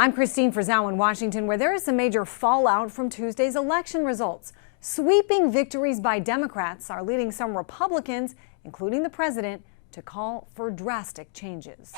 I'm Christine Frizzau in Washington, where there is some major fallout from Tuesday's election results. Sweeping victories by Democrats are leading some Republicans, including the president, to call for drastic changes.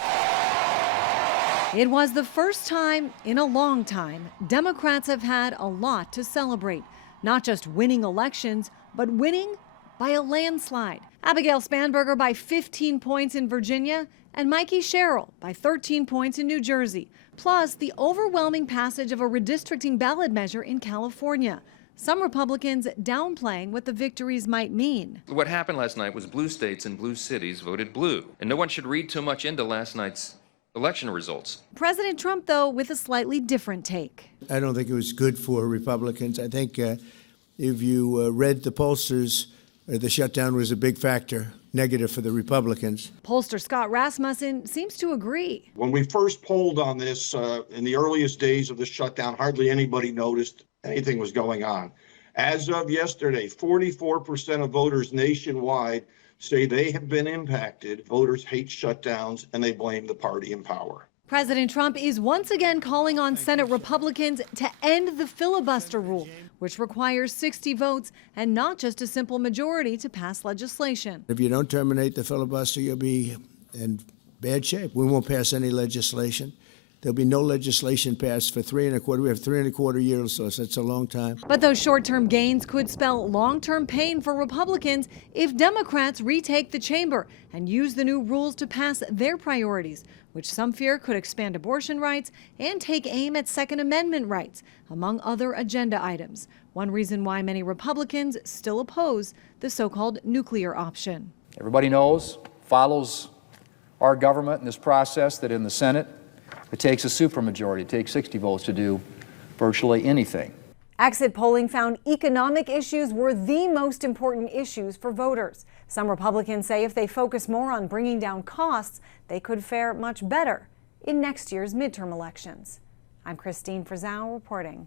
It was the first time in a long time Democrats have had a lot to celebrate. Not just winning elections, but winning by a landslide. Abigail Spanberger by 15 points in Virginia and Mikey Sherrill by 13 points in New Jersey, plus the overwhelming passage of a redistricting ballot measure in California. Some Republicans downplaying what the victories might mean. What happened last night was blue states and blue cities voted blue, and no one should read too much into last night's election results. President Trump, though, with a slightly different take. I don't think it was good for Republicans. I think if you read the pollsters, the shutdown was a big factor, negative for the Republicans. Pollster Scott Rasmussen seems to agree. When we first polled on this in the earliest days of the shutdown, hardly anybody noticed anything was going on. As of yesterday, 44% of voters nationwide say they have been impacted. Voters hate shutdowns and they blame the party in power. President Trump is once again calling on Senate Republicans to end the filibuster rule, which requires 60 votes and not just a simple majority to pass legislation. If you don't terminate the filibuster, you'll be in bad shape. We won't pass any legislation. There'll be no legislation passed for 3.25. We have 3.25 years, so that's a long time. But those short-term gains could spell long-term pain for Republicans if Democrats retake the chamber and use the new rules to pass their priorities, which some fear could expand abortion rights and take aim at Second Amendment rights, among other agenda items. One reason why many Republicans still oppose the so-called nuclear option. Everybody knows, follows our government in this process, that in the Senate, it takes a supermajority. It takes 60 votes to do virtually anything. Exit polling found economic issues were the most important issues for voters. Some Republicans say if they focus more on bringing down costs, they could fare much better in next year's midterm elections. I'm Christine Frizzau reporting.